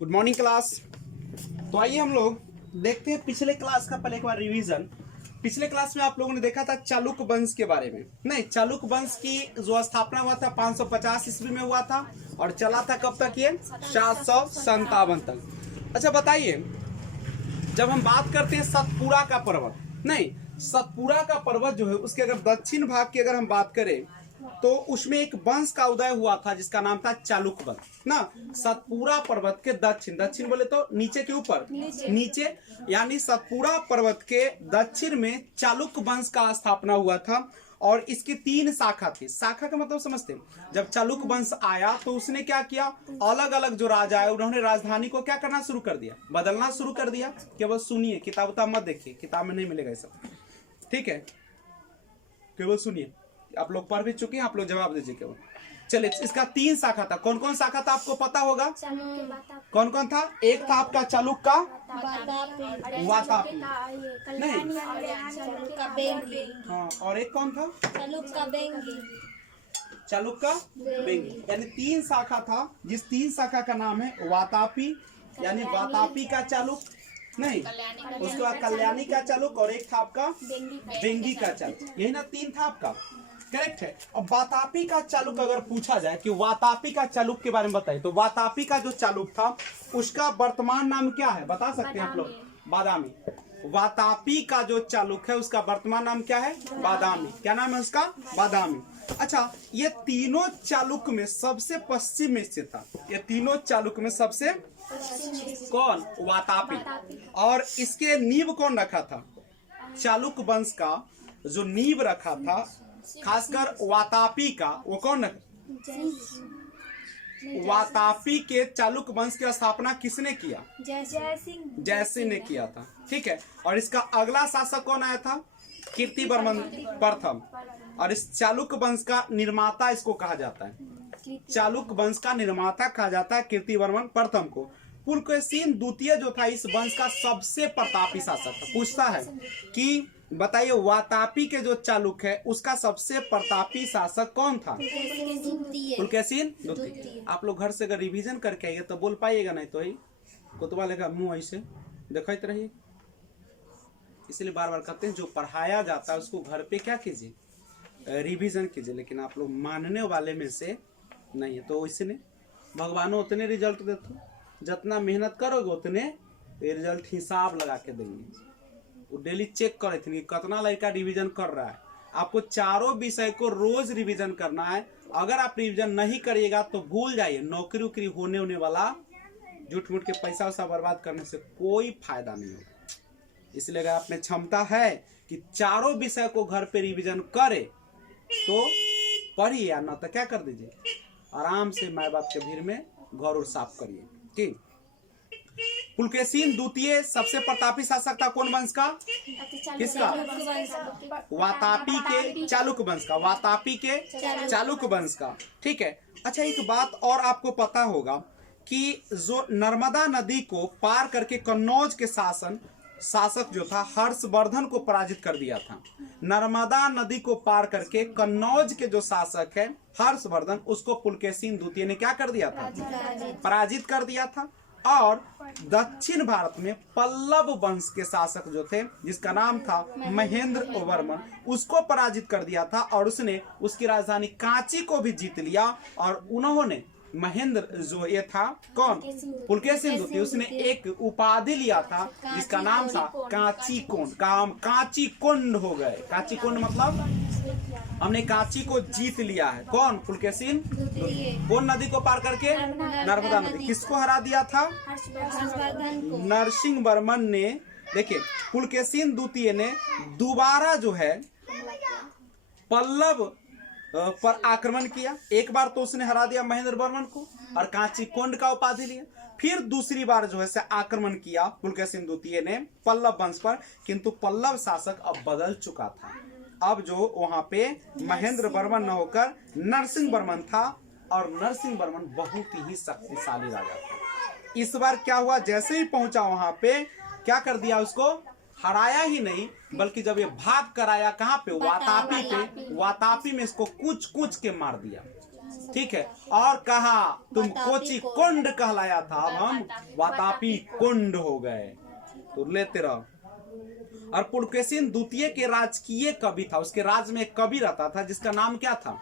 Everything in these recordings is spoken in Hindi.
Good morning class. तो आइए हम लोग देखते हैं पिछले क्लास का पहले एक बार रिवीजन। पिछले क्लास में आप लोगों ने देखा था चालुक्य वंश के बारे में। नहीं, चालुक्य वंश की जो स्थापना हुआ था 550 ईस्वी में हुआ था और चला था कब तक? ये 757 तक। अच्छा बताइए, जब हम बात करते हैं सतपुड़ा का पर्वत, नहीं सतपुड़ा का पर्वत जो है उसके अगर दक्षिण भाग की अगर हम बात करें तो उसमें एक वंश का उदय हुआ था जिसका नाम था चालुक्य वंश ना। सतपुड़ा पर्वत के दक्षिण, दक्षिण बोले तो नीचे के ऊपर, नीचे यानी सतपुड़ा पर्वत के दक्षिण में चालुक्य वंश का स्थापना हुआ था। और इसकी 3 शाखा थी। शाखा का मतलब समझते हैं, जब चालुक्य वंश आया तो उसने क्या किया, अलग अलग जो राजा है उन्होंने राजधानी को क्या करना शुरू कर दिया, बदलना शुरू कर दिया। केवल सुनिए, किताब उताब मत देखिए, किताब में नहीं मिलेगा ये सब, ठीक है? केवल सुनिए, आप लोग पढ़ भी चुके हैं, आप लोग जवाब दीजिए केवल। चलिए, इसका 3 शाखा था। कौन कौन शाखा था आपको पता होगा? कौन कौन था? एक था आपका चालुक्य का वातापी, नहीं हाँ, और एक कौन था? चालुक्य का बेंगी। यानी 3 शाखा था, जिस 3 शाखा का नाम है वातापी, यानी वातापी का चालुक्य, नहीं उसके बाद कल्याणी का चालुक्य, और एक था आपका बेंगी का चालुक्य। यही ना 3 था आपका, करेक्ट है। और वातापी का चालुक्य अगर पूछा जाए कि वातापी का चालुक्य के बारे में बताइए, तो वातापी का जो चालुक्य था उसका वर्तमान नाम क्या है, बता सकते हैं आप लोग? बादामी। वातापी का जो चालुक्य है उसका वर्तमान नाम क्या है? बादामी। क्या नाम है उसका? बादामी। अच्छा, ये तीनों चालुक्य में सबसे पश्चिम में स्थित था। ये तीनों चालुक्य में सबसे कौन? वातापी। और इसके नींव कौन रखा था? चालुक्य वंश का जो नींव रखा था खासकर वातापी का, वो कौन रखा? वातापी के चालुक्य वंश की स्थापना किसने किया? जयसिंह ने किया था, ठीक है। और इसका अगला शासक कौन आया था? कीर्तिवर्मन प्रथम। और इस चालुक्य वंश का निर्माता इसको कहा जाता है, चालुक्य वंश का निर्माता कहा जाता है कीर्तिवर्मन प्रथम को। पुलकेशिन द्वितीय जो था इस वंश का सबसे प्रतापी शासक था। पूछता है कि बताइए वातापी के जो चालुक्य है उसका सबसे प्रतापी शासक कौन था? पुलकेशिन द्वितीय। आप लोग घर से अगर रिवीजन करके आइए तो बोल पाइएगा, नहीं तो ही कुतबा लेगा मुंह ऐसे देखते रहिए। इसलिए बार बार कहते हैं जो पढ़ाया जाता है उसको घर पे क्या कीजिए, रिवीजन कीजिए। लेकिन आप लोग मानने वाले में से नहीं है, तो इसने भगवानों उतने रिजल्ट देते, जितना मेहनत करोगे उतने रिजल्ट हिसाब लगा के देंगे। वो डेली चेक करे थे कि कितना लड़का रिवीजन कर रहा है। आपको चारों विषय को रोज रिवीजन करना है। अगर आप रिवीजन नहीं करिएगा तो भूल जाइए, नौकरी उकरी होने वाला झूठ मूठ के पैसा वैसा बर्बाद करने से कोई फायदा नहीं होगा। इसलिए अगर आप में क्षमता है कि चारों विषय को घर पे रिवीजन करे तो पढ़िए, या ना तो क्या कर दीजिए, आराम से माँ बाप के भीड़ में घर और साफ करिए। ठीक। पुलकेशिन द्वितीय सबसे प्रतापी शासक था कौन वंश का? किसका? वातापी के चालुक्य वंश का, वातापी के चालुक्य वंश का, ठीक है। अच्छा, एक बात और आपको पता होगा कि जो नर्मदा नदी को पार करके कन्नौज के शासक जो था हर्षवर्धन को पराजित कर दिया था। नर्मदा नदी को पार करके कन्नौज के जो शासक है हर्षवर्धन, उसको पुलकेशिन द्वितीय ने क्या कर दिया था? पराजित कर दिया था। और दक्षिण भारत में पल्लव वंश के शासक जो थे जिसका नाम था महेंद्र वर्मन, उसको पराजित कर दिया था। और उसने उसकी राजधानी कांची को भी जीत लिया। और उन्होंने महेंद्र जो ये था कौन? पुलकेशिन द्वितीय, उसने एक उपाधि लिया था जिसका नाम था कांची कोंड। कांची कोंड हो गए। कांची कोंड मतलब हमने कांची को जीत लिया है। कौन? पुलकेशिन। कौन नदी को पार करके? नर्मदा नदी। किसको हरा दिया था? नरसिंह वर्मन ने। देखिए, पुलकेशिन द्वितीय ने दोबारा जो है पल्लव पर आक्रमण किया। एक बार तो उसने हरा दिया महेंद्र वर्मन को और कांची कोंड का उपाधि लिया। फिर दूसरी बार जो है से आक्रमण किया पुलकेशिन द्वितीय ने पल्लव वंश पर, किंतु पल्लव शासक अब बदल चुका था। अब जो वहां पे महेंद्र वर्मन न होकर नरसिंह वर्मन था, और नरसिंह वर्मन बहुत ही शक्तिशाली राजा था। इस बार क्या हुआ, जैसे ही पहुंचा वहां पे क्या कर दिया, उसको हराया ही नहीं बल्कि जब ये भाग कर आया कहां पे? वातापी पे, वातापी में इसको कुछ के मार दिया। ठीक है। और कहा तुम कोचि कुंड कहलाया था, अब हम वातापी कुंड हो गए। तो लेते रहो। और पुलकेशिन द्वितीय के राजकीय कवि था, उसके राज में एक कवि रहता था जिसका नाम क्या था?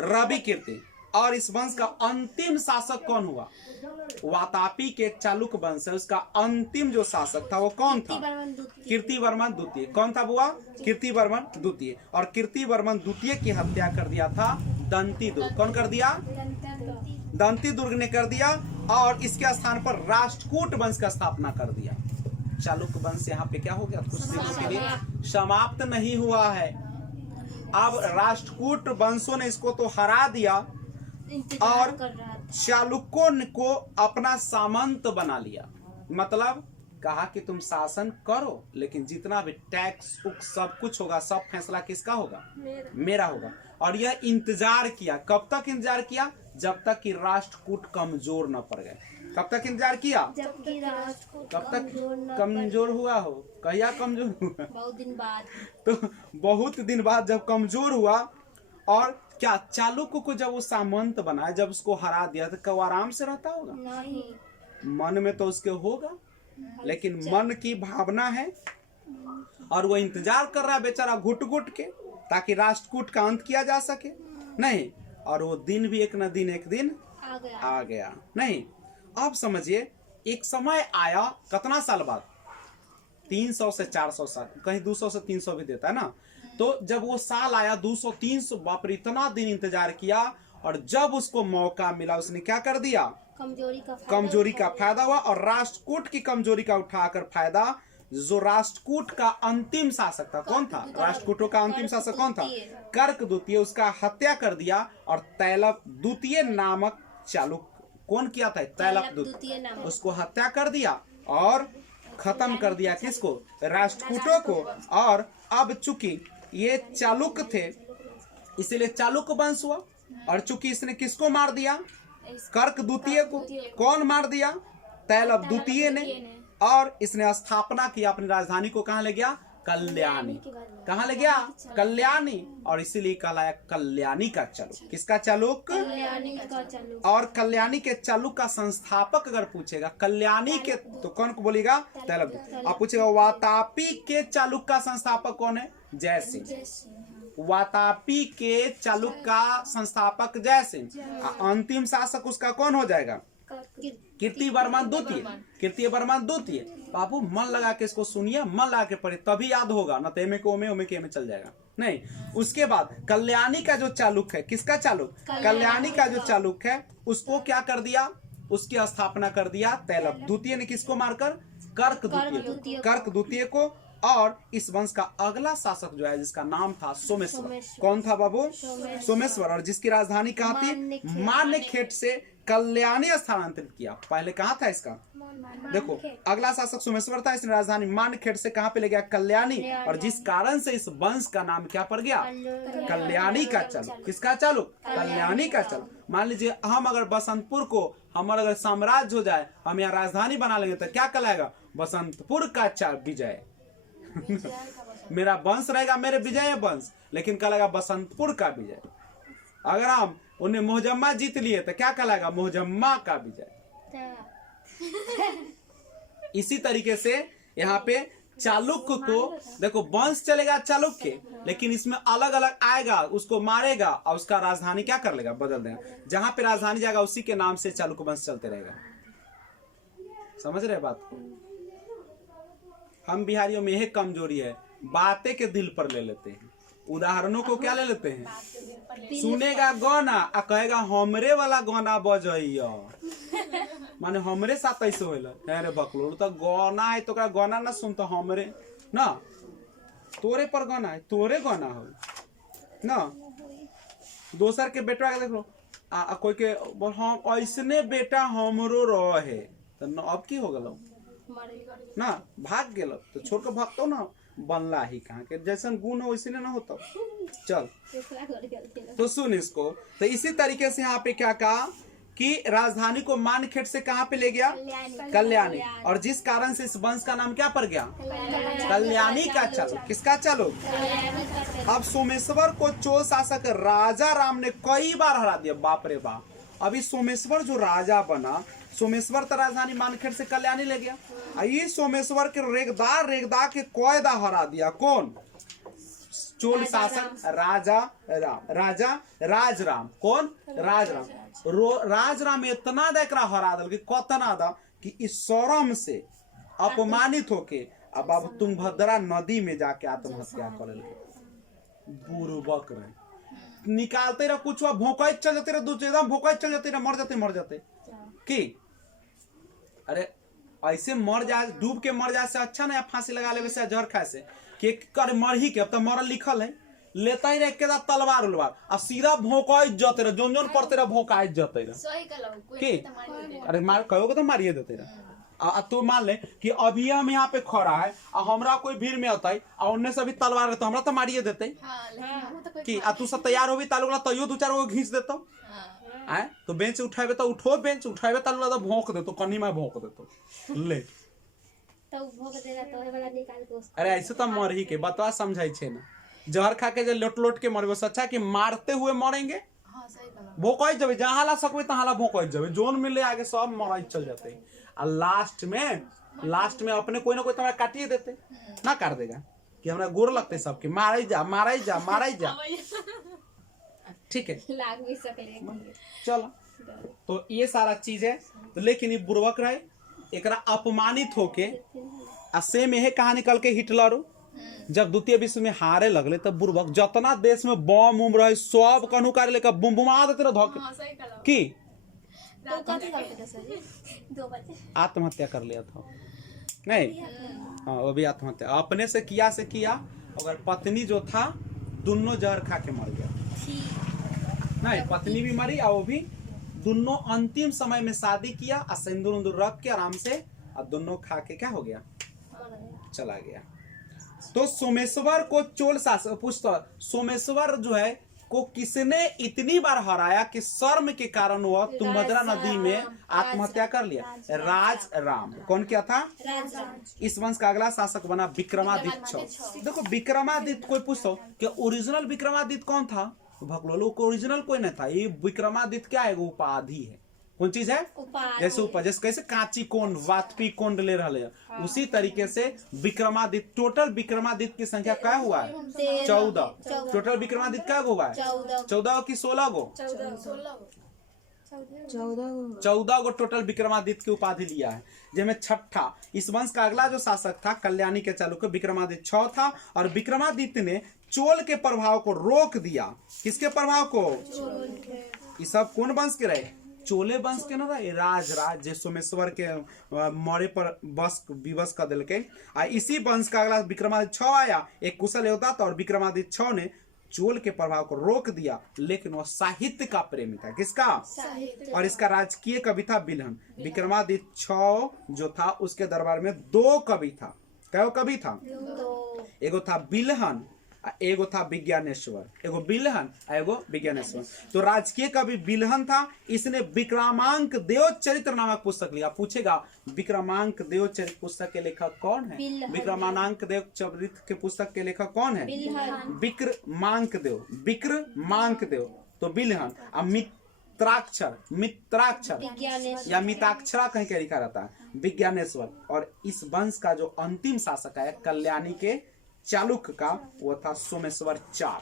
रवि कीर्ति। और इस वंश का अंतिम शासक कौन हुआ? वातापी के चालुक्य वंश है, उसका अंतिम जो शासक था वो कौन था? कीर्तिवर्मन द्वितीय। कौन था बुआ? कीर्तिवर्मन द्वितीय। और कीर्तिवर्मन द्वितीय की हत्या कर दिया था दंतीदुर्ग। कौन कर दिया? दंतीदुर्ग ने कर दिया। और इसके स्थान पर राष्ट्रकूट वंश का स्थापना कर दिया। चालुक्य वंश यहाँ पे क्या हो गया? कुछ दिनों के लिए समाप्त नहीं हुआ है। अब राष्ट्रकूट वंशों ने इसको तो हरा दिया और चालुक्यों को अपना सामंत बना लिया। मतलब कहा कि तुम शासन करो, लेकिन जितना भी टैक्स सब कुछ होगा, सब फैसला किसका होगा? मेरा होगा। और यह इंतजार किया। कब तक इंतजार किया? जब तक कि राष्ट्रकूट कमजोर न पड़ गए। कब तक इंतजार किया? कब तक कमजोर हुआ हो? कहिया कमजोर हुआ? बहुत दिन बाद। तो बहुत दिन बाद जब कमजोर हुआ, और क्या चालुक्य को जब वो सामंत बनाया, जब उसको हरा दिया, तो क्या आराम से रहता होगा? नहीं। मन में तो उसके होगा, लेकिन मन की भावना है और वो इंतजार कर रहा है बेचारा घुट घुट के, ताकि राष्ट्रकूट का अंत किया जा सके। नहीं, और वो दिन भी एक दिन आ गया। नहीं, अब समझिए, एक समय आया, कितना साल बाद? 300 से 400 साल, कहीं 200 से 300 भी देता है ना। तो जब वो साल आया 200-300, बाप रे, इतना दिन इंतजार किया, और जब उसको मौका मिला उसने क्या कर दिया? कमजोरी का फायदा हुआ। और राष्ट्रकूट की कमजोरी का उठाकर फायदा, जो राष्ट्रकूट का अंतिम शासक था, कौन था? राष्ट्रकूटों का अंतिम शासक कौन था? कर्क द्वितीय। उसका हत्या कर दिया। और तैलप द्वितीय नामक चालुक्य, कौन किया था? तैलप द्वितीय। उसको हत्या कर दिया और खत्म कर दिया। किसको? राष्ट्रकूटों को। और अब चूंकि ये चालुक्य थे, इसीलिए चालुक्य वंश हुआ। और चूंकि इसने किसको मार दिया? कर्क द्वितीय को। कौन मार दिया? तैलप द्वितीय ने। और इसने स्थापना की अपनी राजधानी को। कहाँ ले गया? कल्याणी। कहाँ ले गया? कल्याणी। और इसीलिए कहलाया कल्याणी का चालुक्य। किसका चालुक्य? कल्याणी का चालुक्य। और कल्याणी के चालुक्य का संस्थापक अगर पूछेगा कल्याणी के, तो कौन को बोलेगा? तैलप। आप पूछेगा वातापी के चालुक्य का संस्थापक कौन है? जयसिंह। वातापी के चालुक्य का संस्थापक जयसिंह। अंतिम शासक उसका कौन हो जाएगा? कीर्तिवर्मन द्वितीय। कीर्तिवर्मन द्वितीय। बाबू मन लगा के इसको सुनिए, मन लगा के पढ़े, तभी याद होगा, न तो एमे को ओमे के में चल जाएगा। नहीं, उसके बाद कल्याणी का जो चालुक्य है, किसका चालुक्य? कल्याणी का जो चालुक्य है, उसको क्या कर दिया? उसकी स्थापना कर दिया तैलप द्वितीय ने। किसको मारकर? कर्क द्वितीय। कर्क द्वितीय को। और इस वंश का अगला शासक जो है, जिसका नाम था सोमेश्वर। कौन था बाबू? सोमेश्वर। और जिसकी राजधानी कहाँ थी? मान्यखेट से कल्याणी स्थानांतरित किया। पहले कहाँ था इसका? देखो, अगला शासक सोमेश्वर था, इसने राजधानी मान्यखेट से कहाँ पे ले गया? कल्याणी। और जिस कारण से इस वंश का नाम क्या पड़ गया? कल्याणी का चालुक्य। किसका चालुक्य? कल्याणी का चालुक्य। मान लीजिए हम अगर बसंतपुर को, हमारा अगर साम्राज्य हो जाए, हम यहाँ राजधानी बना लेंगे, तो क्या कहलाएगा? बसंतपुर का विजय। मेरा वंश रहेगा, मेरे विजय वंश, लेकिन कहलाएगा बसंतपुर का विजय। अगर हम उन्हें मोहजम्मा जीत लिए तो क्या कहलाएगा? मोहजम्मा का विजय। इसी तरीके से यहाँ पे चालुक्य को देखो, वंश चलेगा चालुक्य, लेकिन इसमें अलग अलग आएगा, उसको मारेगा और उसका राजधानी क्या कर लेगा? बदल देगा। जहां पे राजधानी जाएगा उसी के नाम से चालुक्य वंश चलते रहेगा। समझ रहे बात को? हम बिहारियों में यह कमजोरी है, बातें के दिल पर ले लेते हैं, उदाहरणों को क्या ले लेते हैं? सुनेगा गाना आ कहेगा हमरे वाला गाना बजइया, माने हमरे साथ ऐसे होला। अरे बकलोड़, तो गाना है तो गाना ना सुन, तो हमरे ना, तोरे पर गाना है, तोरे गाना हो ना। दोसर के बेटा के देख लो, कोई के हम ऐसने बेटा हमरो रहे, तो अब की हो गलो ना, भाग गेलो तो छोड़ के भागतो ना, बनला ही कहाँ के, जैसन गुण हो वैसे ना होता। चल तो सुन इसको। तो इसी तरीके से यहाँ पे क्या कहा कि राजधानी को मानखेड़ से कहां पे ले गया? कल्याणी। और जिस कारण से इस वंश का नाम क्या पड़ गया? कल्याणी का चालुक। किसका चालुक? अब सोमेश्वर को चोल शासक राजा राम ने कई बार हरा दिया। बाप रे बाप। अभी सोमेश्वर जो राजा बना, सोमेश्वर तो राजधानी मानखेड़ से कल्याणी ले गया। ये सोमेश्वर के रेगदा के कोयदा हरा दिया। कौन? चोल शासक राजा राजराम। कौन? राजराम। राजराम इतना देखरा हरा दल कि कतना दा कि इस शरम से अपमानित होके अब तुंगभद्रा नदी में जाके आत्महत्या कर लेके। बुर्बक रहे, निकालते रह कुछ भोंकत चल जाते रह, दूसरे भोंकत चल जाते रह, मर जाते कि अरे ऐसे मर जाए, डूब के मर जाए से अच्छा ना फांसी लगा ले से, जहर खाए से कि कर मर ही के। अब तो मरल लिखल है, लेता ही रह के तलवार उलवार अब सीधा भोंकाइत जाते रह, जोन जोन पड़ते रह भोंकाइत जाते रह कि अरे मार कहोगे तो मारिए देते रह। तू मान ले कि अभी हम यहाँ पे खड़ा है और हमरा कोई भीड़ में आता है और उनने से भी तलवार रहता, हमरा तो मारिए देते कि तू सब तैयार होगी तालुक तैयो दो चार गो घींच देता है। तो बेंच उठावे तो उठो, बेंच उठावे तालुक तो भोंक देतो, कन्नी में भोंक देतो ले। अरे ऐसे तो मर ही के बतवा समझाई छे ना। जहर खा के लोट लोट के मरबे अच्छा कि मारते हुए मरेंगे। भोंकत जाबे, जहां ला सकबे तहां ला भोंकत जाबे, जोन मिले आगे सब मराई चल जाते हैं। और लास्ट में अपने कोई ना कोई तुम्हारा काटिए देते ना, काट देगा कि हमरा गोर लगते सबके, मारा जा। ठीक है, चलो तो ये सारा चीज है। तो लेकिन ये बुर्बक रहे, एकरा अपमानित होके सेम यही कहा निकल के हिटलर जब द्वितीय विश्व में हारे लगले तब बुर्बक जतना देश में बम उम रहे सब कनु कार्य लेकर बुमा देते रह कि आत्महत्या कर लिया था नहीं। हाँ वो भी आत्महत्या अपने से किया। अगर पत्नी जो था दोनों जहर खा के मर गया नहीं, पत्नी भी मरी और वो भी दोनों अंतिम समय में शादी किया और सिंदूर उंदूर रख के आराम से और दोनों खा के क्या हो गया? चला गया। तो सोमेश्वर को चोल शासक पूछता, सोमेश्वर जो है को किसने इतनी बार हराया कि शर्म के कारण वह तुंगभद्रा नदी में आत्महत्या कर लिया? राजराम। कौन क्या था? इस वंश का अगला शासक बना विक्रमादित्य। देखो विक्रमादित्य कोई पूछो कि ओरिजिनल विक्रमादित्य कौन था? भगलोलो को ओरिजिनल कोई नहीं था। ये विक्रमादित्य क्या है? उपाधि है। कौन चीज है? जैसे जैसे कैसे कांची कोंड वातपी कोंड ले रहा है, उसी तरीके से विक्रमादित्य। टोटल विक्रमादित्य की संख्या क्या हुआ है? 14। टोटल विक्रमादित्य क्या हुआ है? 14 की 16 गो? 14 गो टोटल विक्रमादित्य की उपाधि लिया है। जिसमें छठा इस वंश का अगला जो शासक था कल्याणी के चालुक्य विक्रमादित्य 6 था। और विक्रमादित्य ने चोल के प्रभाव को रोक दिया। किसके प्रभाव को? ये सब कौन वंश के रहे? चोले वंश के ना रहे। राज सोमेश्वर के मरे पर विवश कर दिल के। इसी वंश का अगला विक्रमादित्य 6 आया, एक कुशल योद्धा था और विक्रमादित्य 6 ने चोल के प्रभाव को रोक दिया। लेकिन वह साहित्य का प्रेमी था। किसका? और इसका राजकीय कवि था बिल्हन। विक्रमादित्य 6 जो था उसके दरबार में 2 कवि था। क्या कवि था? एगो था बिल्हन, एगो था विज्ञानेश्वर। एगो बिल्हन, एगो विज्ञानेश्वर। तो राजकीय कवि बिल्हन था। इसने विक्रमांक देव चरित्र नामक पुस्तक लिखा। पूछेगा विक्रमांक देव चरित्र पुस्तक के लेखक कौन है? विक्रमांक देव चरित्र के पुस्तक के लेखक कौन है? विक्रमांक देव तो बिल्हन। अब मित्राक्षर या मिताक्षरा कहीं के लिखा रहता है विज्ञानेश्वर। और इस वंश का जो अंतिम शासक है कल्याणी के चालुक्य का, वो था सोमेश्वर 4।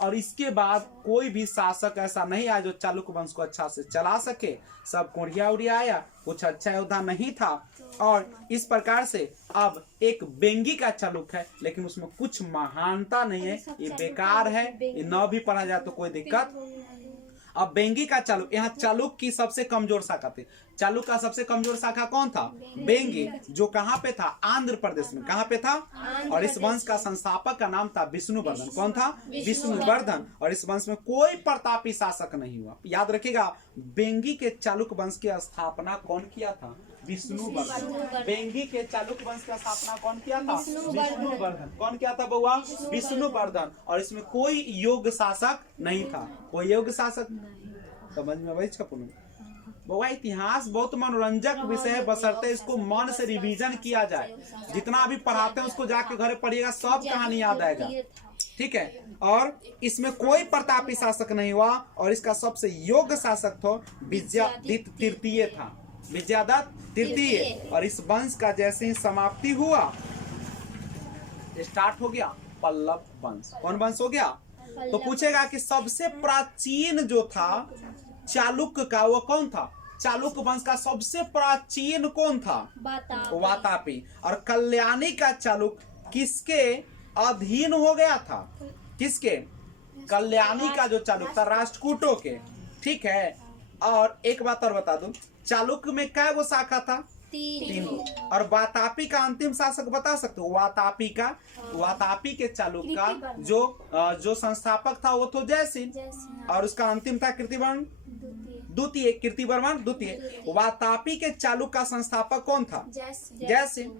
और इसके बाद कोई भी शासक ऐसा नहीं आया जो चालुक्य वंश को अच्छा से चला सके। सब कोरिया उड़िया आया, कुछ अच्छा योद्धा नहीं था। और इस प्रकार से अब एक बेंगी का चालुक्य है, लेकिन उसमें कुछ महानता नहीं है, ये बेकार है, ये न भी पढ़ा जाए तो कोई दिक्कत। अब बेंगी का चालुक्य, यहाँ चालुक्य की सबसे कमजोर शाखा थी। चालुक्य का सबसे कमजोर शाखा कौन था? बेंगी, जो कहाँ पे था? आंध्र प्रदेश में। कहाँ पे था? और इस वंश का संस्थापक का नाम था विष्णुवर्धन। कौन था? विष्णुवर्धन। और इस वंश में कोई प्रतापी शासक नहीं हुआ। याद रखिएगा, बेंगी के चालुक्य वंश की स्थापना कौन किया था? विष्णुवर्धन। बेंगी के चालुक्य वंश की स्थापना कौन किया था? विष्णुवर्धन। कौन किया था बउआ? विष्णुवर्धन। और इसमें कोई योग्य शासक नहीं था। कोई योग्य शासक समझ में वही छपुन बउआ इतिहास बहुत मनोरंजक विषय है, बशर्ते इसको मन से रिवीजन किया जाए। जितना अभी पढ़ाते हैं उसको जाके घरे पढ़िएगा, सब कहानी याद आएगा। ठीक है, और इसमें कोई प्रतापी शासक नहीं हुआ और इसका सबसे योग्य शासक था विजयादित्य तृतीय था, विजयादत्त तृतीय। और इस वंश का जैसे ही समाप्ति हुआ स्टार्ट हो गया पल्लव वंश। कौन वंश हो गया? तो पूछेगा कि सबसे प्राचीन जो था चालुक्य का वो कौन था? चालुक्य वंश का सबसे प्राचीन कौन था? वातापी। और कल्याणी का चालुक्य किसके अधीन हो गया था? किसके? कल्याणी का जो चालुक्य था राष्ट्रकूटों के। ठीक है, और एक बात और बता दूं, चालुक्य में क्या वो शाखा था? 3। और वातापी का अंतिम शासक बता सकते हो? वातापी के चालुक्य का जो संस्थापक था वो तो जयसिंह, और उसका अंतिम था कीर्तिवर्मन द्वितीय। कीर्तिवर्मन द्वितीय। वातापी के चालुक्य का संस्थापक कौन था? जयसिंह।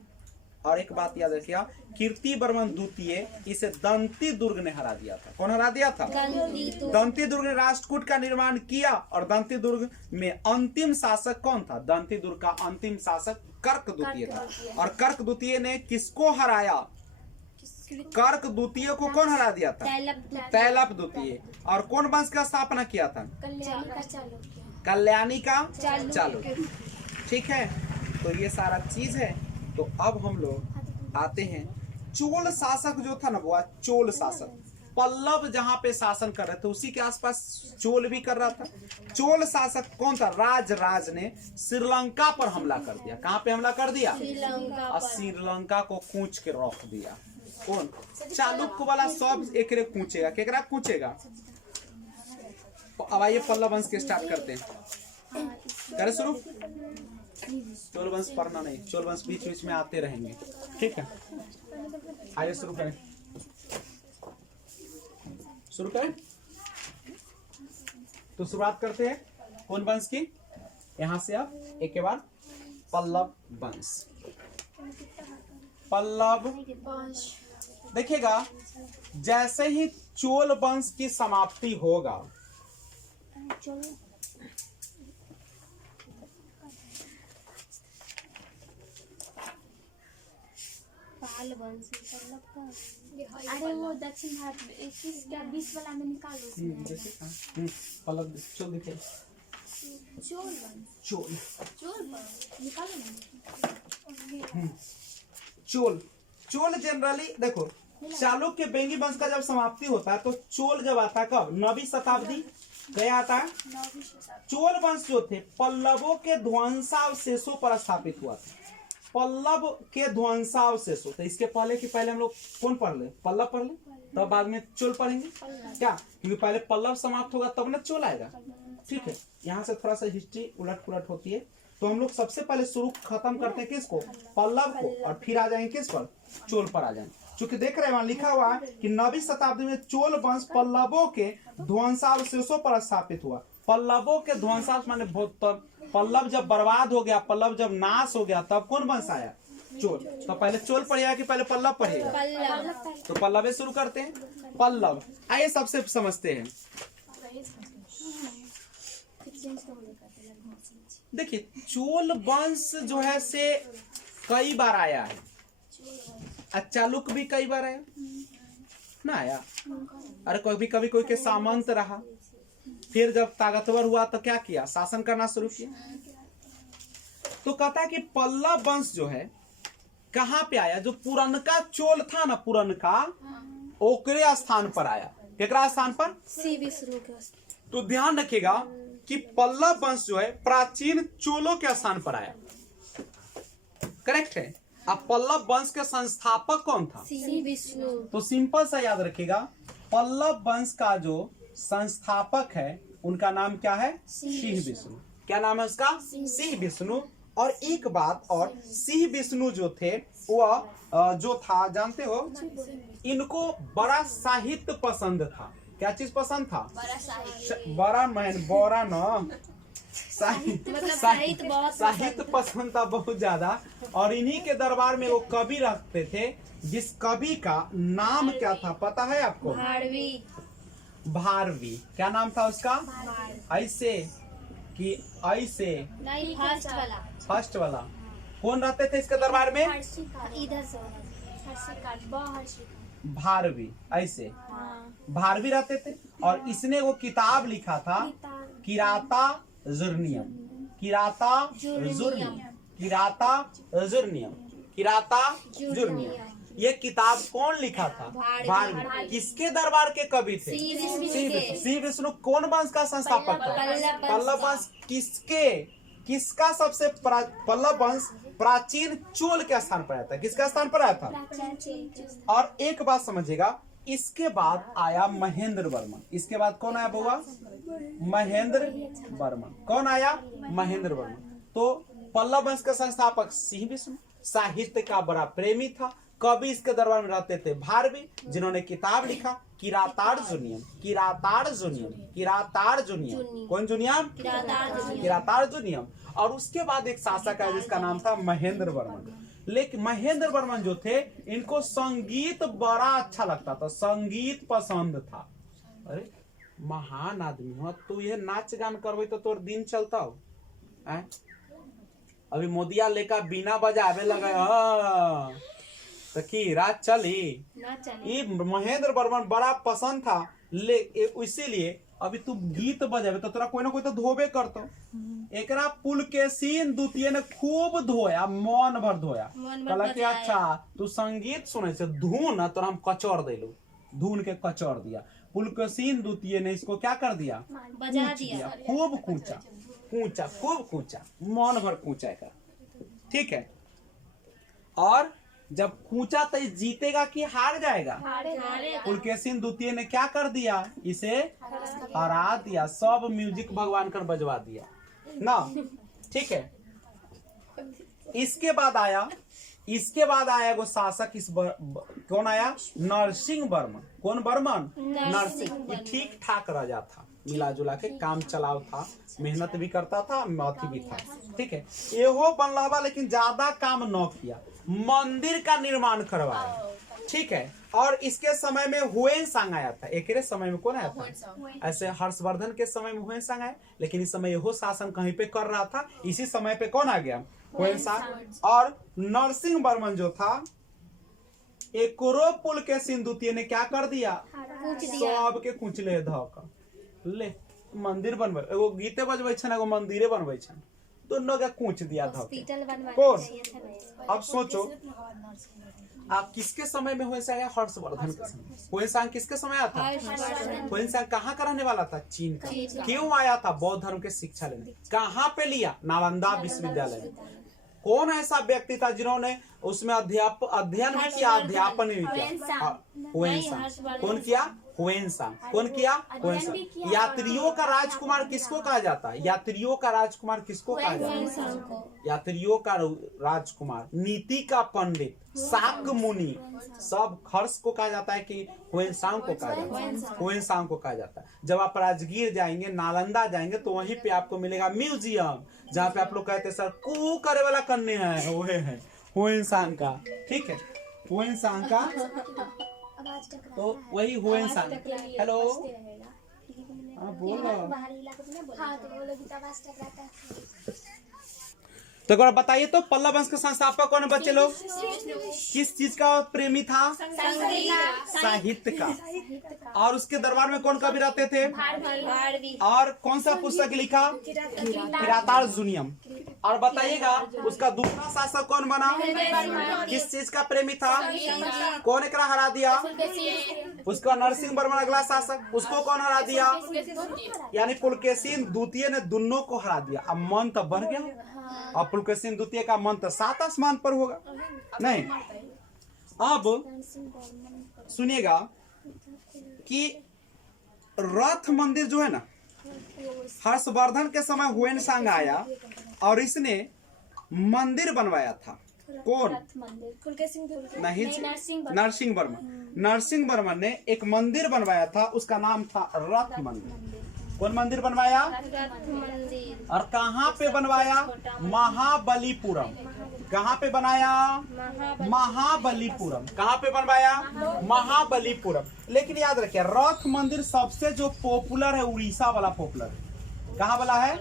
और एक बात याद रखिएगा, कीर्तिवर्मन द्वितीय इसे दंती दुर्ग ने हरा दिया था। कौन हरा दिया था? दंती दुर्ग ने राष्ट्रकूट का निर्माण किया। और दंती दुर्ग में अंतिम शासक कौन था? दंती दुर्ग का अंतिम शासक कर्क द्वितीय था। और कर्क द्वितीय ने किसको हराया? कर्क द्वितीय को कौन हरा दिया था? तैलप द्वितीय। और कौन वंश का स्थापना किया था? कल्याणी का चालुक्य। ठीक है, तो ये सारा चीज है। तो अब हम लोग आते हैं चोल शासक जो था ना, वो चोल शासक पल्लव जहां पे शासन कर रहे थे उसी के आसपास चोल भी कर रहा था। चोल शासक कौन था? राज ने श्रीलंका पर हमला कर दिया। कहां पे हमला कर दिया? और श्रीलंका को कूच के रख दिया। कौन? चालुक्य वाला सब एकरे कूचेगा। केकरा कूचेगा? अब आइए पल्लव वंश के स्टार्ट करते हैं। करे शुरू। चोल वंश पढ़ना नहीं, चोल वंश बीच बीच में आते रहेंगे। ठीक है, आइए शुरू करें। शुरू करें तो शुरुआत करते हैं कौन वंश की? यहां से अब एक के बाद पल्लव वंश। पल्लव देखिएगा, जैसे ही चोल वंश की समाप्ति होगा अरे वो दक्षिण भारत में 21 का 20 वाला में निकालो। पल्लव चोल दिखे, चोल चोल जनरली देखो, चालुक्य बेंगी वंश का जब समाप्ति होता है तो चोल जब आता है कब? 9वीं शताब्दी। क्या आता है? चोल वंश जो थे पल्लवों के ध्वंसावशेषों पर स्थापित हुआ था। पल्लव के ध्वंसावशेषों। तो इसके पहले कि पहले हम लोग कौन पढ़ ले? पल्लव पढ़ ले, तब बाद में चोल पढ़ेंगे। क्या? क्योंकि पहले पल्लव समाप्त होगा तब ना चोल आएगा। ठीक है, यहाँ से थोड़ा सा हिस्ट्री उलट पुलट होती है। तो हम लोग सबसे पहले शुरू खत्म करते हैं किसको? पल्लव को, और फिर आ जाएंगे किस पर? चोल पर आ जाएंगे। चूंकि देख रहे हैं वहां लिखा हुआ है कि 9वीं शताब्दी में चोल वंश पल्लवों के ध्वंसावशेषों पर स्थापित हुआ। पल्लवों के ध्वंसावशेष माने पल्लव जब बर्बाद हो गया, पल्लव जब नाश हो गया, तब कौन वंश आया? चोल। तो पहले चोल पढ़िएगा कि पहले पल्लव पढ़िएगा? तो पल्लव शुरू करते हैं। पल्लव आइए सबसे समझते हैं। देखिए, चोल वंश जो है से कई बार आया है। चालुक्य भी कई बार आया ना? आया। अरे कभी कोई के सामंत रहा, फिर जब ताकतवर हुआ तो क्या किया? शासन करना शुरू किया। तो कहता है कि पल्लव वंश जो है कहां पे आया? जो पुरनका चोल था ना, पुरनका, ओकरे स्थान पर आया। केकरा स्थान पर? तो ध्यान रखिएगा कि पल्लव वंश जो है प्राचीन चोलों के स्थान पर आया। करेक्ट है। अब पल्लव वंश के संस्थापक कौन था? तो सिंपल सा याद रखिएगा, पल्लव वंश का जो संस्थापक है उनका नाम क्या है? सिंह विष्णु। क्या नाम है उसका? सिंह विष्णु। और एक बात और, सिंह विष्णु जो थे वह जो था जानते हो, इनको बड़ा साहित्य पसंद था। क्या चीज पसंद था? बड़ा न साहित्य पसंद था बहुत ज्यादा। और इन्हीं के दरबार में वो कवि रखते थे, जिस कवि का नाम क्या था पता है आपको? भारवी। क्या नाम था उसका? ऐसे कि ऐसे नहीं फर्स्ट वाला फर्स्ट वाला कौन रहते थे इसके दरबार में? इधर से बाहर से भारवी, ऐसे हाँ भारवी रहते थे। और इसने वो किताब लिखा था किराता जुर्नियम, किराता जुर्नियम, किराता जुर्नियम, किराता जुर्नियम। ये किताब कौन लिखा था? भारवी। किसके दरबार के कवि थे? श्री विष्णु। कौन वंश का संस्थापक था? पल्लव वंश। किसका सबसे पल्लव वंश प्राचीन चोल के स्थान पर आया था? किसका स्थान पर आया था? और एक बात समझिएगा, इसके बाद आया महेंद्र वर्मन। इसके बाद कौन आया होगा? महेंद्र वर्मन। कौन आया? महेंद्र वर्मन। तो पल्लव वंश का संस्थापक श्री विष्णु, साहित्य का बड़ा प्रेमी था। कवि इसके दरबार में रहते थे भारवी, जिन्होंने किताब लिखा किरातार्जुनियम, किरातार्जुनियम, किरातार्जुनियम। कौन जुनियम? किरातार्जुनियम। और उसके बाद एक शासक है जिसका नाम था महेंद्र वर्मन। लेकिन महेंद्र वर्मन जो थे, इनको संगीत बड़ा अच्छा लगता था, संगीत पसंद था। अरे महान आदमी हो तू, ये नाच गान करवे तो तोर दिन चलता हो। अभी मोदिया लेकर बीना बजावे लगे तो की रात चली? ये महेंद्र वर्मन बड़ा पसंद था, इसीलिए अभी तू गीत बजावे तो तोरा कोई ना कोई तो धोबे करतो। एकरा पुलकेशिन द्वितीय ने खूब धोया, मन भर धोया। कहला कि अच्छा तू संगीत सुने से धुन तो हम कचौड़ देलू, धुन के कचौड़ दिया। पुलकेशिन द्वितीय ने इसको क्या कर दिया? बजा दिया। खूब कूचा, कूचा, खूब कूचा, मन भर कूचा का। ठीक है। और जब कूचा तो जीतेगा कि हार जाएगा? पुलकेशिन द्वितीय ने क्या कर दिया? इसे हरा दिया, सब म्यूजिक भगवान कर बजवा दिया ना। ठीक है। इसके बाद आया वो शासक, कौन आया? नरसिंह वर्मन। कौन वर्मन? नरसिंह। ये ठीक ठाक राजा था, मिला जुला के काम चलाव था, मेहनत भी करता था, मौती भी था। ठीक है। एहो बनलावा लेकिन ज्यादा काम न किया, मंदिर का निर्माण करवाया। ठीक है। और इसके समय में हुएनसांग आया था। एक समय में कौन आया था? ऐसे हर्षवर्धन के समय में हुएनसांग आया, लेकिन इस समय यहो शासन कहीं पे कर रहा था। इसी समय पे कौन आ गया? हुएनसांग। और नरसिंह वर्मन जो था, एकरो पुलकेशिन द्वितीय ने क्या कर दिया? सबके कुचले धक ले मंदिर बनवे, एगो गीते बजबै छन, एगो मंदिरे बनबै छन, दोनों का कूच दिया धक। कौन? अब सोचो आप किसके समय में हुएनसांग? हर्षवर्धन के समय। हुएनसांग किसके समय आया था? हुएनसांग कहाँ का रहने वाला था? चीन का। क्यों आया था? बौद्ध धर्म के शिक्षा लेने। कहाँ पे लिया? नालंदा विश्वविद्यालय में। कौन ऐसा व्यक्ति था जिन्होंने उसमें अध्ययन भी किया, अध्यापन भी किया? हुएनसांग। कौन किया? हुएनसांग। कौन किया? हुएनसांग। यात्रियों का राजकुमार किसको कहा जाता है? यात्रियों का राजकुमार किसको कहा जाता है? यात्रियों का राजकुमार, नीति का पंडित, शाक मुनि, सब खर्च को कहा जाता है कि हुएनसांग को कहा जाता है? हुएनसांग को कहा जाता है। जब आप राजगीर जाएंगे, नालंदा जाएंगे, तो वहीं पे आपको मिलेगा म्यूजियम, जहाँ पे आप लोग कहते हैं सर कू करे वाला करने हैं, वो है हुएनसांग का। ठीक है। हुएनसांग का तो वही हुएनसांग। हेलो बोलो। तो एक बार बताइए तो पल्लव वंश के संस्थापक कौन बच्चे लोग? किस चीज का प्रेमी था? साहित्य का। और उसके दरबार में कौन कवि रहते थे? और कौन सा पुस्तक लिखा? किरातार्जुनियम। और बताइएगा उसका दूसरा शासक कौन बना? किस चीज का प्रेमी था? कौन एकरा हरा दिया? उसका नरसिंह वर्मन अगला शासक, उसको कौन हरा दिया? यानी पुलकेशिन द्वितीय ने दोनों को हरा दिया। अब मन तो बढ़ गया, और पुलकेशिन द्वितीय का मन तो 7 आसमान पर होगा नहीं। अब सुनिएगा कि रथ मंदिर जो है ना, हर्षवर्धन के समय हुएनसांग आया और इसने मंदिर बनवाया था। कौन? नहीं, नरसिंह वर्मन। नरसिंह वर्मन ने एक मंदिर बनवाया था, उसका नाम था रथ मंदिर। कौन मंदिर बनवाया? और कहाँ पे बनवाया? महाबलीपुरम। कहाँ पे बनाया? महाबलीपुरम। कहाँ पे बनवाया? महाबलीपुरम। लेकिन याद रखिए, रथ मंदिर सबसे जो पॉपुलर है, उड़ीसा वाला पॉपुलर है। कहाँ वाला है?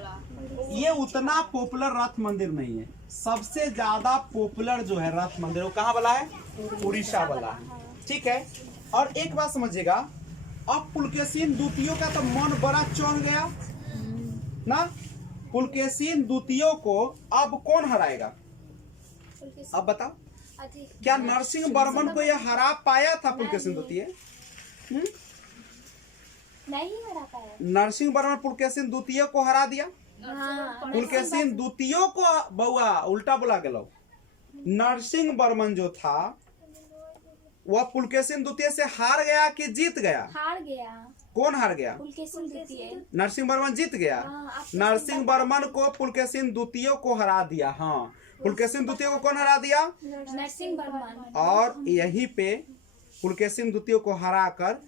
ये उतना पॉपुलर रथ मंदिर नहीं है। सबसे ज्यादा पॉपुलर जो है रथ मंदिर वो कहाँ वाला है? उड़ीसा वाला है। ठीक है, और एक बात समझिएगा, अब पुलकेशिन द्वितीय का तो मन बड़ा चौंक गया ना। पुलकेशिन द्वितीय को अब कौन हराएगा? अब बताओ, क्या नरसिंह वर्मन को यह हरा पाया था पुलकेशिन द्वितीय? नहीं हरा पाया। नरसिंह वर्मन पुलकेशिन द्वितीय को हरा दिया। हाँ, पुलकेशिन द्वितीय को बउआ उल्टा बोला गया। नरसिंह वर्मन जो था वह पुलकेशिन द्वितीय से हार गया कि जीत गया? हार गया। कौन हार गया? पुलकेशिन द्वितीय। नरसिंह वर्मन जीत गया। नरसिंह वर्मन को पुलकेशिन द्वितीय को हरा दिया। हाँ, पुलकेशिन द्वितीय को कौन हरा दिया? नरसिंह वर्मन। और यहीं पे पुलकेशिन द्वितीय को हराकर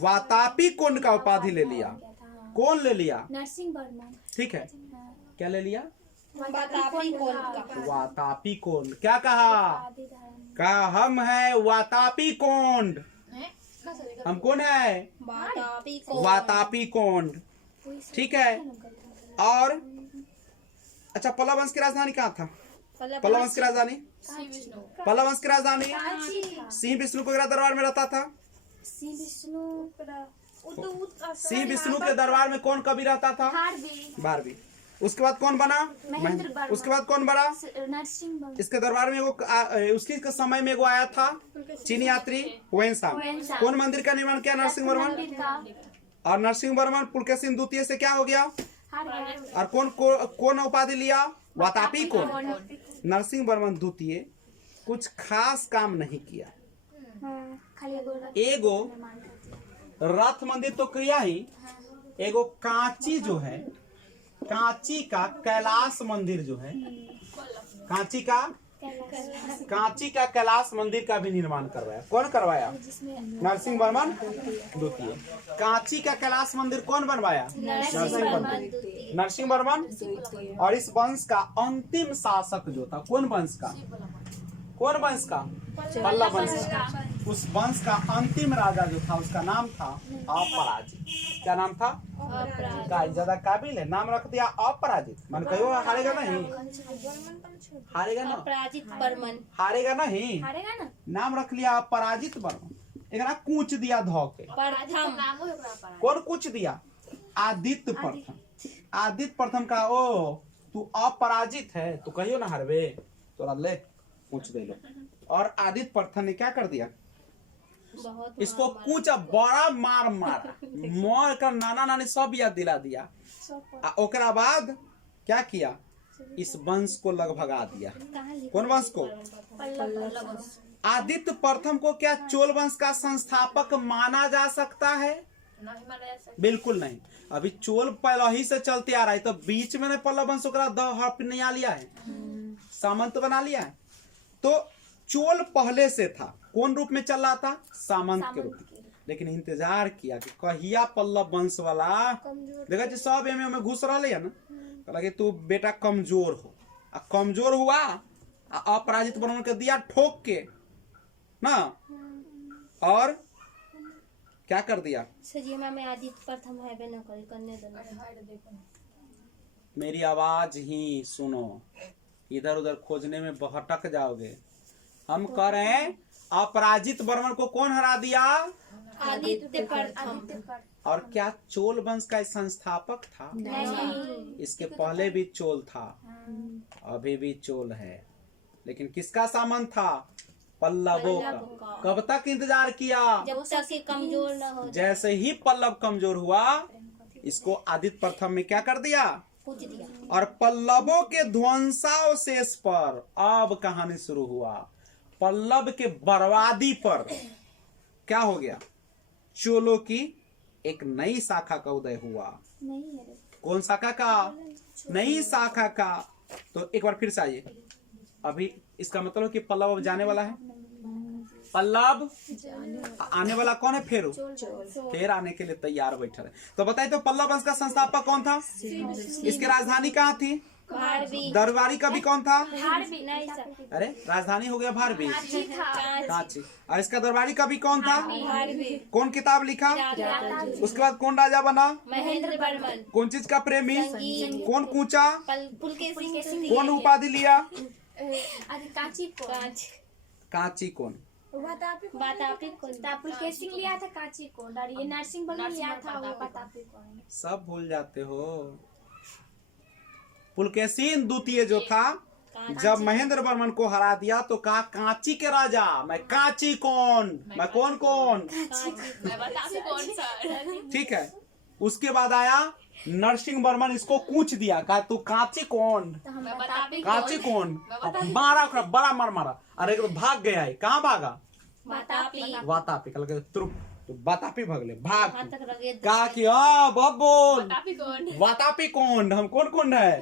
वातापी कुंड का उपाधि ले लिया। कौन ले लिया? नरसिंह वर्मन। ठीक है, क्या ले लिया? वातापी कुंड। क्या कहा हम है वातापी कुंड। हम कौन है? वातापी कुंड। ठीक है, और अच्छा, पल्लव वंश की राजधानी कहाँ था? पल्लव वंश की राजधानी सिंह विष्णु के दरबार में रहता था। सिंह विष्णु के दरबार में कौन कवि रहता था? भारवी। उसके बाद कौन बना? महेंद्र। उसके बाद कौन बना? नरसिंह। इसके दरबार में उसके समय में वो आया था चीनी यात्री हुएनसांग। कौन मंदिर का निर्माण किया? नरसिंह वर्मन। और नरसिंह वर्मन पुलकेशिन द्वितीय से क्या हो गया? और कौन उपाधि लिया? वातापी कुंड। नरसिंह वर्मन द्वितीय कुछ खास काम नहीं किया। एगो रथ मंदिर तो किया ही, एगो कांची जो है, कांची का कैलाश मंदिर जो है, कांची का कैलाश मंदिर का भी निर्माण करवाया। कौन करवाया? नरसिंह वर्मन द्वितीय। कांची का कैलाश मंदिर कौन बनवाया? नरसिंह वर्मन। और इस वंश का अंतिम शासक जो था, कौन वंश का? पल्लव वंश का। उस वंश का अंतिम राजा जो था उसका नाम था अपराजित। क्या नाम था? ज्यादा काबिल है, नाम रख दिया अपराजित। मन कहो हारेगा नहीं? हारेगा ना? हारेगा नहीं? नाम रख लिया अपराजित वर्मन। एक कूच दिया धो के। कौन कूच दिया? आदित्य प्रथम। आदित्य प्रथम का ओ तू अपराजित है, तू कहियो ना हारवे, तोरा ले कूच दे लो। और आदित्य प्रथम ने क्या कर दिया? इसको कुछ बड़ा मार कर नाना नानी सब याद दिला दिया। ओकरा बाद क्या किया? इस वंश को लगभगा दिया। कौन वंश को? आदित्य प्रथम को क्या चोल वंश का संस्थापक माना जा सकता है? बिल्कुल नहीं। अभी चोल पहले ही से चलते आ रहा है, तो बीच में पल्लव वंश अपना लिया है, सामंत बना लिया है। तो चोल पहले से था, कौन रूप में चल रहा था? सामंत के रूप में। लेकिन इंतजार किया कि कहिया पल्लव वंश वाला देखा जी सब एमए में घुस रहा है ना, कहला कि तू बेटा कमजोर हो। कमजोर हुआ, अपराजित वर्मन के दिया ठोक के ना, और क्या कर दिया? में आदित्य प्रथम है ना करी करने दो। मेरी आवाज ही सुनो, इधर उधर खोजने में भटक जाओगे। हम कह रहे हैं अपराजित वर्मन को कौन हरा दिया? आदित्य प्रथम। और क्या चोल वंश का संस्थापक था? नहीं। इसके पहले भी चोल था, अभी भी चोल है, लेकिन किसका सामंत था? पल्लवों का। कब तक इंतजार किया? जब तक कि कमजोर न हो। जैसे ही पल्लव कमजोर हुआ, इसको आदित्य प्रथम में क्या कर दिया? और पल्लवों के ध्वंसावशेष पर अब कहानी शुरू हुआ। पल्लव के बर्बादी पर क्या हो गया? चोलों की एक नई शाखा का उदय हुआ। कौन शाखा का? नई शाखा का। तो एक बार फिर से आइए। अभी इसका मतलब कि पल्लव अब जाने वाला है। पल्लव आने वाला कौन है? फिर आने के लिए तैयार बैठा है। तो बताइए, तो पल्लव वंश का संस्थापक कौन था? इसकी राजधानी कहाँ थी? दरबारी कवि कौन था? भारवी नहीं सर। अरे राजधानी हो गया भारवी, कांची था। कांची। और इसका दरबारी कवि कौन था? भारवी। कौन किताब लिखा? उसके बाद कौन राजा बना? महेंद्र वर्मन। कौन चीज का प्रेमी? संगीत। कौन कूचा? पुलकेशिन सिंह। कौन उपाधि लिया? अरे कांची को। कांची कौन? बतापी कौन? पुलकेशिन लिया था कांची को। ये नरसिंह वर्मन लिया था वो बतापी कौन। सब भूल जाते हो। पुलकेशिन द्वितीय जो था, जब महेंद्र वर्मन को हरा दिया तो कहा कांची के राजा, मैं कांची कौन, मैं कौन कौन। ठीक है। उसके बाद आया नरसिंह वर्मन, इसको कूच दिया, कहा तू कांची कौन, कांची कौन। मारा बड़ा मार मारा। अरे तो भाग गया है, कहाँ भागा? वातापी। कल के तुरुप तो वातापी भगले भाग। कहा कि बहुत बोल, वातापी कौन, हम कौन कौन है,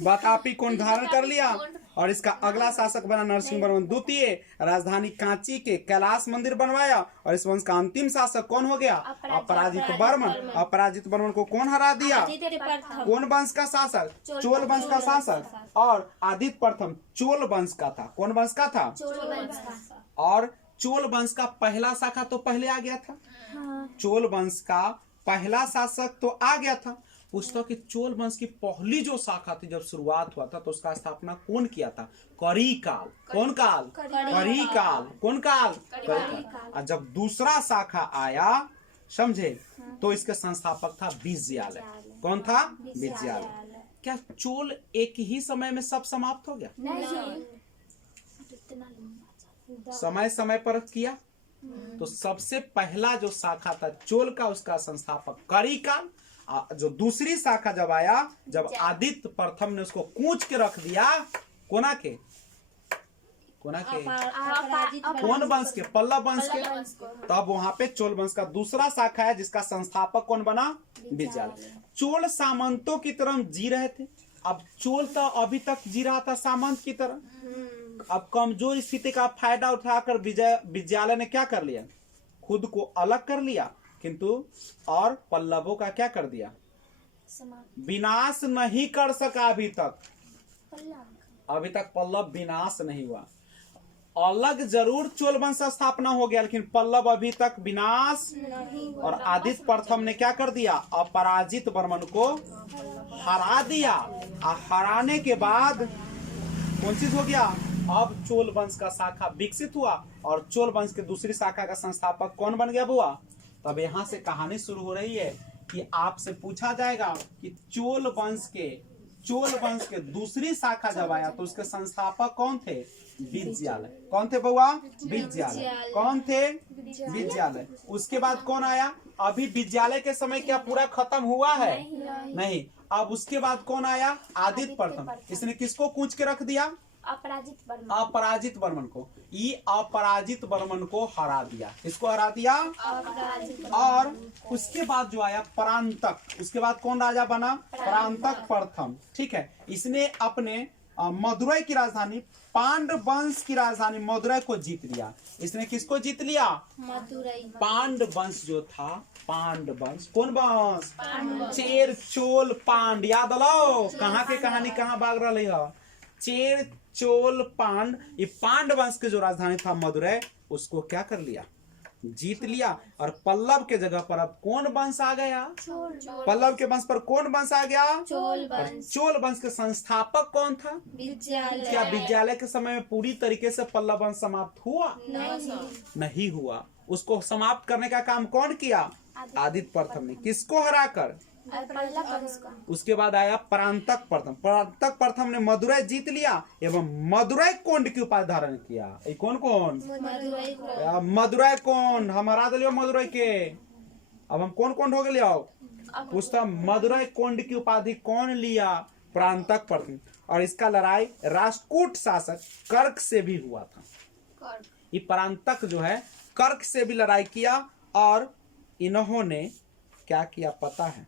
वातापी कौन धारण कर लिया। और इसका अगला शासक बना नरसिंह वर्मन द्वितीय। राजधानी कांची के कैलाश मंदिर बनवाया। और इस वंश का अंतिम शासक कौन हो गया? अपराजित वर्मन। अपराजित वर्मन को कौन हरा दिया? कौन वंश का शासक? चोल वंश का शासक। और आदित्य प्रथम चोल वंश का था। कौन वंश का था? और चोल वंश का पहला शाखा तो पहले आ गया था। चोल वंश का पहला शासक तो आ गया था। पूछता हूं कि चोल वंश की पहली जो शाखा थी, जब शुरुआत हुआ था तो उसका स्थापना कौन किया था? करी काल। कौन काल? करी काल। कौन काल? करी काल। और जब दूसरा शाखा आया, समझे, तो इसके संस्थापक था विजयालय। कौन था? विजयालय। क्या चोल एक ही समय में सब समाप्त हो गया? समय समय पर किया। तो सबसे पहला जो शाखा था चोल का, उसका संस्थापक करी काल। जो दूसरी शाखा जब आया, जब आदित्य प्रथम ने उसको कूच के रख दिया, कोना के कौन वंश के? पल्लव वंश के। तब वहां पे चोल वंश का दूसरा शाखा है, जिसका संस्थापक कौन बना? विजयालय। चोल सामंतों की तरह जी रहे थे। अब चोल तो अभी तक जी रहा था सामंत की तरह। अब कमजोर स्थिति का फायदा उठाकर विजयालय ने क्या कर लिया? खुद को अलग कर लिया, किंतु और पल्लवों का क्या कर दिया? विनाश नहीं कर सका अभी तक। अभी तक पल्लव विनाश नहीं हुआ। अलग जरूर चोल वंश स्थापना हो गया, लेकिन पल्लव अभी तक विनाश। और आदित्य प्रथम ने क्या कर दिया? अपराजित वर्मन को हरा दिया। हराने के बाद कौन चीज हो गया? अब चोल वंश का शाखा विकसित हुआ। और चोल वंश के दूसरी शाखा का संस्थापक कौन बन गया बुआ? तब यहाँ से कहानी शुरू हो रही है कि आपसे पूछा जाएगा कि चोल वंश के दूसरी शाखा जब आया तो उसके संस्थापक कौन थे? विजयालय। कौन थे बुआ? विजयालय। कौन थे? विजयालय। उसके बाद कौन आया? अभी विजयालय के समय क्या पूरा खत्म हुआ है? नहीं। अब उसके बाद कौन आया? आदित्य प्रथम। इसने किसको कूच के रख दिया? अपराजित वर्मन को। ये अपराजित वर्मन को हरा दिया। इसको हरा दिया। और उसके बाद जो आया परांतक। उसके बाद कौन राजा बना? परांतक प्रथम। ठीक है। इसने अपने मदुरै की राजधानी, पांड वंश की राजधानी मदुरै को जीत लिया। इसने किसको जीत लिया? मदुरै। पांड वंश जो था, पांड वंश। कौन वंश? चेर चोल पांड। याद लो कहाँ के कहानी कहाँ भाग रही है? चेर चोल पांड। ये पांड वंश के जो राजधानी था मदुरै, उसको क्या कर लिया? जीत लिया। और पल्लव के जगह पर अब कौन वंश आ गया? पल्लव के वंश पर कौन वंश आ गया? चोल वंश के संस्थापक कौन था? विजयालय। क्या विजयालय के समय में पूरी तरीके से पल्लव वंश समाप्त हुआ? नहीं हुआ। उसको समाप्त करने का काम कौन किया? आदित्य प्रथम ने। किसको हराकर? उसके बाद आया परांतक प्रथम। परांतक प्रथम ने मदुरै जीत लिया एवं मदुरै कोंड की उपाधि धारण किया। कौन कौन? मदुरै कोंड। हम हरा दिलियो मदुरै के। अब हम कौन कोंड हो गए? पूछता मदुरै कोंड की उपाधि कौन लिया? परांतक प्रथम। और इसका लड़ाई राष्ट्रकूट शासक कर्क से भी हुआ था। ये परांतक जो है कर्क से भी लड़ाई किया। और इन्होंने क्या किया पता है?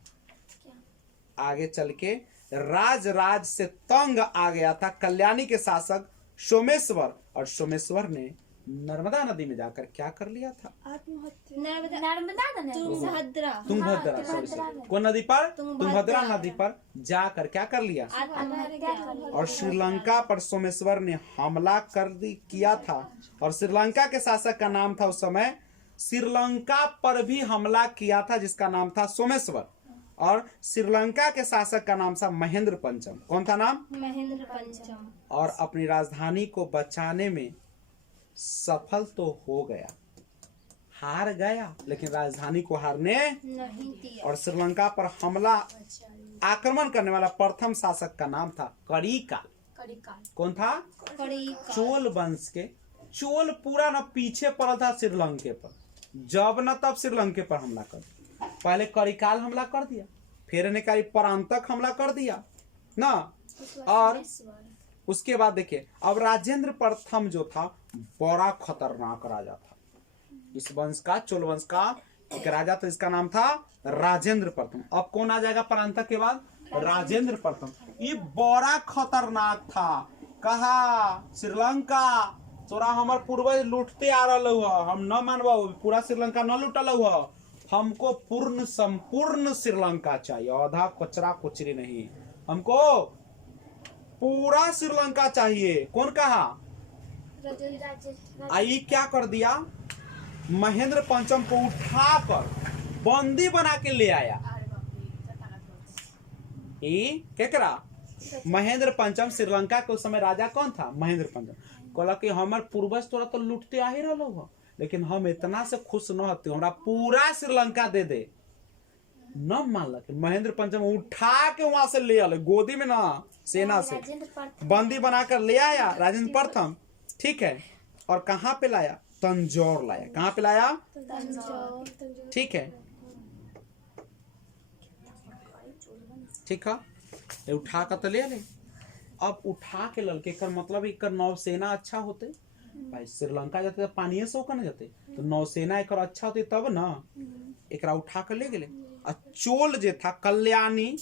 आगे चल के राज से तंग आ गया था कल्याणी के शासक सोमेश्वर। और सोमेश्वर ने नर्मदा नदी में जाकर क्या कर लिया था? तुंगभद्रा सॉरी कौन नदी पर? तुंगभद्रा नदी पर जाकर क्या कर लिया? और श्रीलंका पर सोमेश्वर ने हमला किया था। और श्रीलंका के शासक का नाम था उस समय, श्रीलंका पर भी हमला किया था जिसका नाम था सोमेश्वर। और श्रीलंका के शासक का नाम था महेंद्र पंचम। कौन था नाम? महेंद्र पंचम। और अपनी राजधानी को बचाने में सफल तो हो गया, हार गया लेकिन राजधानी को हारने नहीं दिया। और श्रीलंका पर हमला आक्रमण करने वाला प्रथम शासक का नाम था करिकाल। कौन था? चोल वंश के। चोल पूरा न पीछे पड़ा था श्रीलंका पर, जब न तब श्रीलंका पर हमला कर दिया। पहले करिकाल हमला कर दिया, फिर ने परांतक हमला कर दिया ना, और उसके बाद देखिए अब राजेंद्र प्रथम जो था बड़ा खतरनाक राजा था। इस वंश का, चोल वंश का एक राजा था, इसका नाम था राजेंद्र प्रथम। अब कौन आ जाएगा परांतक के बाद? राजेंद्र प्रथम। ये बड़ा खतरनाक था। कहा श्रीलंका तोरा हमार पूर्वज लूटते आ रहा है, हम न मानवा, पूरा श्रीलंका न लूटल है, हमको पूर्ण संपूर्ण श्रीलंका चाहिए, आधा कचरा कुचरी नहीं, हमको पूरा श्रीलंका चाहिए। कौन कहा? आई क्या कर दिया? महेंद्र पंचम को उठाकर बंदी बना के ले आया। क्या करा? महेंद्र पंचम श्रीलंका के उस समय राजा कौन था? महेंद्र पंचम। कहला कि हमार पूर्वज तोरा तो लूटते आ ही रहा हो, लेकिन हम इतना से खुश न होते, हमरा पूरा श्रीलंका दे दे। न मानलक। महेंद्र पंचम उठा के वहां से ले आले, गोदी में ना, सेना से बंदी बनाकर ले आया राजेंद्र प्रथम। ठीक है, और कहाँ पे लाया? तंजौर लाया। कहाँ पे लाया? ठीक है, ठीक है, ये उठा कर तो ले ले। अब उठा के ललके कर मतलब एक नौसेना अच्छा होते भाई, श्रीलंका जाते तो पानी से होकर न जाते, तो नौसेना एक अच्छा होते तब ना, एक उठा कर ले गए। चोल जो था कल्याणी,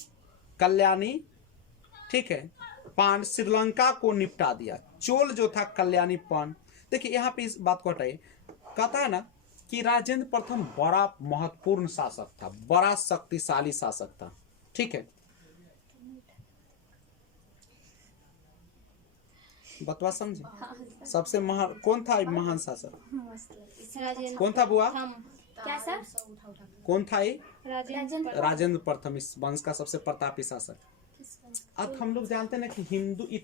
ठीक है, पान श्रीलंका को निपटा दिया। चोल जो था कल्याणी पान। देखिए यहाँ पे इस बात को हटाइए, कहता है ना कि राजेंद्र प्रथम बड़ा महत्वपूर्ण शासक था, बड़ा शक्तिशाली शासक था। ठीक है, बतवा समझे। सबसे कौन था महान शासक? कौन था बुआ? क्या सर? कौन था ये? राजेंद्र प्रथम, इस वंश का सबसे प्रतापी शासक। अब हम लोग जानते हैं ना कि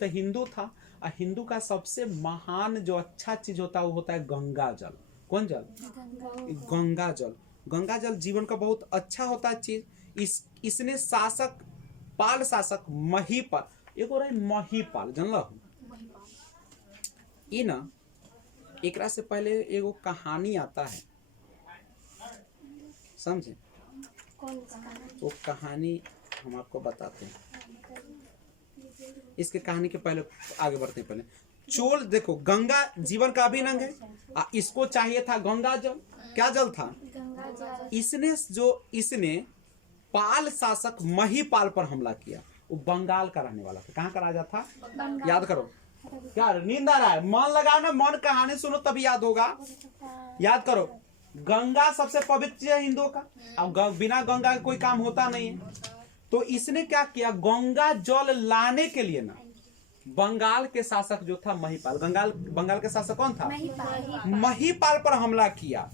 हिंदू था, और हिंदू का सबसे महान जो अच्छा चीज होता है वो होता है गंगा जल। कौन जल? गंगा जल। गंगा जल जीवन का बहुत अच्छा होता है चीज। इसने शासक, पाल शासक महीपाल, एगो रहे महीपाल, जानल ई ना, एकरा से पहले एगो कहानी आता है, समझे? वो कहानी हम आपको बताते हैं। इसके कहानी के पहले आगे बढ़ते हैं। पहले चोल देखो, गंगा जीवन का अभिन्न है, इसको चाहिए था गंगा जल। क्या जल था? इसने पाल शासक महीपाल पर हमला किया। वो बंगाल का रहने वाला था। कहाँ का राजा था? याद करो। क्या नींद आ रहा है? मन लगाओ ना, मन कहानी सुनो तभी याद होगा। याद करो, गंगा सबसे पवित्र चीज है हिंदुओं का, अब बिना गंगा के कोई काम होता नहीं है। तो इसने क्या किया? गंगा जल लाने के लिए ना, बंगाल के शासक जो था महीपाल, बंगाल के शासक कौन था? महीपाल पर हमला किया।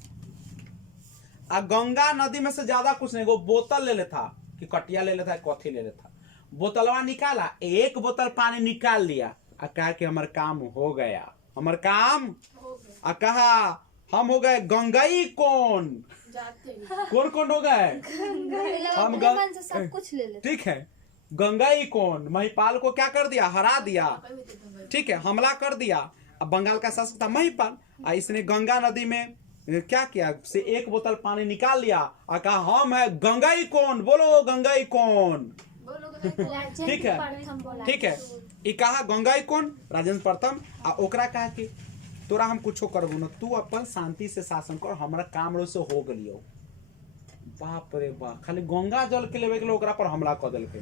गंगा नदी में से ज्यादा कुछ नहीं, वो बोतल ले लेता कि कटिया ले लेता, कॉफी ले लेता, बोतलवा निकाला, एक बोतल पानी निकाल लिया, कहा कि हमार काम हो गया, हमार काम, कहा हम हो गए गंगाई कौन कौन हो गए हम, सब कुछ ले लेते। ठीक है, गंगाई कौन महीपाल को क्या कर दिया? हरा दिया। ठीक है, हमला कर दिया। अब बंगाल का शासक था महीपाल, इसने गंगा नदी में क्या किया? से एक बोतल पानी निकाल लिया और कहा हम है गंगाई कौन, बोलो गंगाई कौन। ठीक है, ठीक है, ये कहा गंगाई कौन? राजेंद्र प्रथम। ओकरा कहा कि तोरा हम कुछो करबो न, तू अपन शांति से शासन कर, हमारा काम रो से हो गलियो। बाप रे बाप, खाली गंगा जल के लेवे के लिए ओकरा पर हमला कर देलके।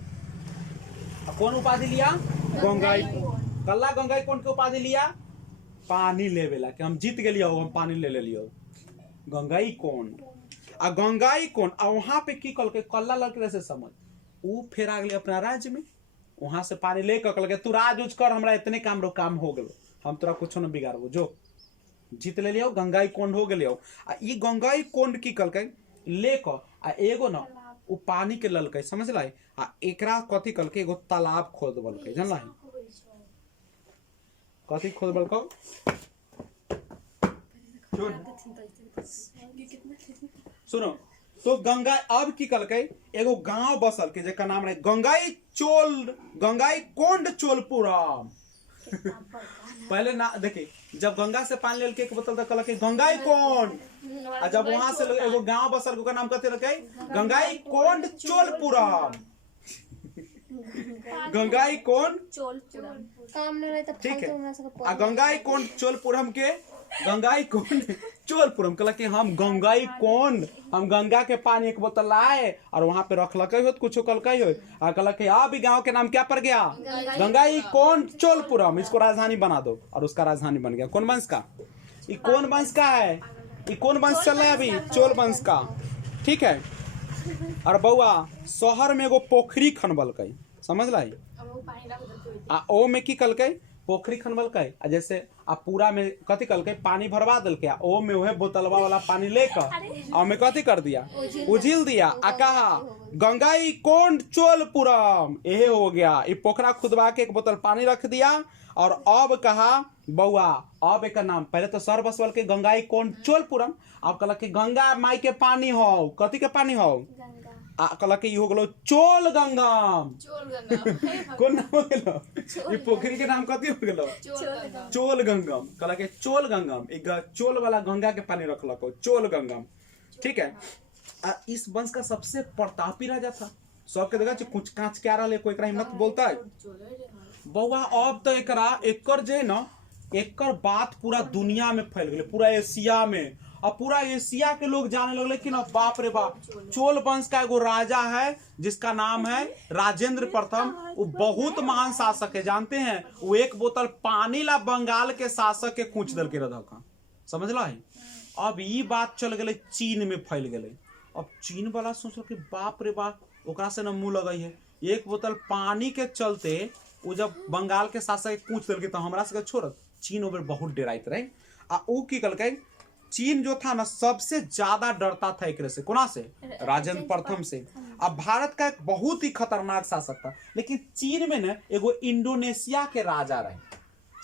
कौन उपाधि लिया? गंगाई कौन। कल्ला गंगाई कौन के उपाधि लिया? पानी लेवेला कि हम जीत गेलियो हम पानी ले लियो गंगाई कोन आ गंगाई कोन आ वहां पे की कल के कल्ला लग से समझ ऊ फिर आ गए अपना राज्य में वहां से पानी लेकर कल के तू राज यूज कर हमरा इतने काम हो गलो हम तोरा कुछ न बिगाड़बो जो जीत ले लियो गंगाई कोंड हो गेलियो आ ई गंगाई कोंड की कल के लेकर आ एगो न उ पानी के ललकै समझ लाई आ एकरा कथी कल के एगो तालाब खोद बलकै जानला कथी खोद बलको सुनो तो गंगा अब की कल के एगो गांव बसल के जेकर नाम रहे गंगाई कोंड चोलपुरम पहले ना देखे जब गंगा से पानी लेल के एक बोतल कल के गंगाई कोंड आ जब वहां से एगो गांव बसल ओकर नाम कथी रखे गंगाई कोंड चोलपुरम गंगाई कोंड चोलपुरम ठीक है आ गंगाई कोंड चोलपुरम के गंगाई कोंड चोलपुरम कहला कि हम गंगाई कोंड हम गंगा के पानी एक बोतल लाए और वहां पे रखलक हो कुछ कलकै हो आ कहला कि अब गांव के नाम क्या पड़ गया गंगाई कोंड चोलपुरम इसको राजधानी बना दो और उसका राजधानी बन गया कौन वंश का ये कौन वंश का है ये कौन वंश चल रहा है अभी चोल वंश का ठीक है और बउआ शहर में एगो पोखरी खनबलकै समझ लाई आ ओ में की कलकै पोखरी खनबलकै आ जैसे आ पूरा में कथी कलकै पानी भरवा दिलकै आ ओ में वह बोतलवा वाला पानी लेकर आ में कथी कर दिया उझिल दिया आ कहा गंगाई कोंड चोलपुरम यही हो गया ये पोखरा खुदवा के एक बोतल पानी रख दिया और अब कहा बउआ अब एक नाम पहले तो सर बसवल के गंगाई कोंड चोलपुरम अब कहला कि गंगा माई के पानी हो कथी के पानी हो आ कहला कि हो गेलो चोल गंगम कौन नाम हो गेलो ई पोखरी के नाम कथी हो गेलो चोल गंगम कहला कि चोल गंगम एक चोल वाला गंगा के पानी रखलको चोल गंगम ठीक है आ इस वंश का सबसे प्रतापी राजा था सबके देखा कुछ कांच क्या रहा कोई एकरा हिम्मत बोलता है बउआ अब तो एकरा एकर जे न एकर बात पूरा दुनिया में फैल गेले पूरा एशिया में और पूरा एशिया के लोग जाने लगे कि ना बाप रे बाप चोल वंश का एगो राजा है जिसका नाम है राजेंद्र प्रथम वो बहुत महान शासक है जानते हैं वो एक बोतल पानी ला बंगाल के शासक के कूच दल के रखा समझ ला अब ये बात चल गए चीन में फैल गए अब चीन वाला सोचो कि बाप रे बाप ओकरा से न मुंह लगे है एक बोतल पानी के चलते वो जब बंगाल के शासक कूच दल के तो हमरा से छोड़त चीन ओवर बहुत डराइत रहे आ ऊ की कल चीन जो था ना सबसे ज्यादा डरता था एक से कोना से राजेंद्र प्रथम से अब भारत का एक बहुत ही खतरनाक शासक था लेकिन चीन में ना एगो इंडोनेशिया के राजा रहे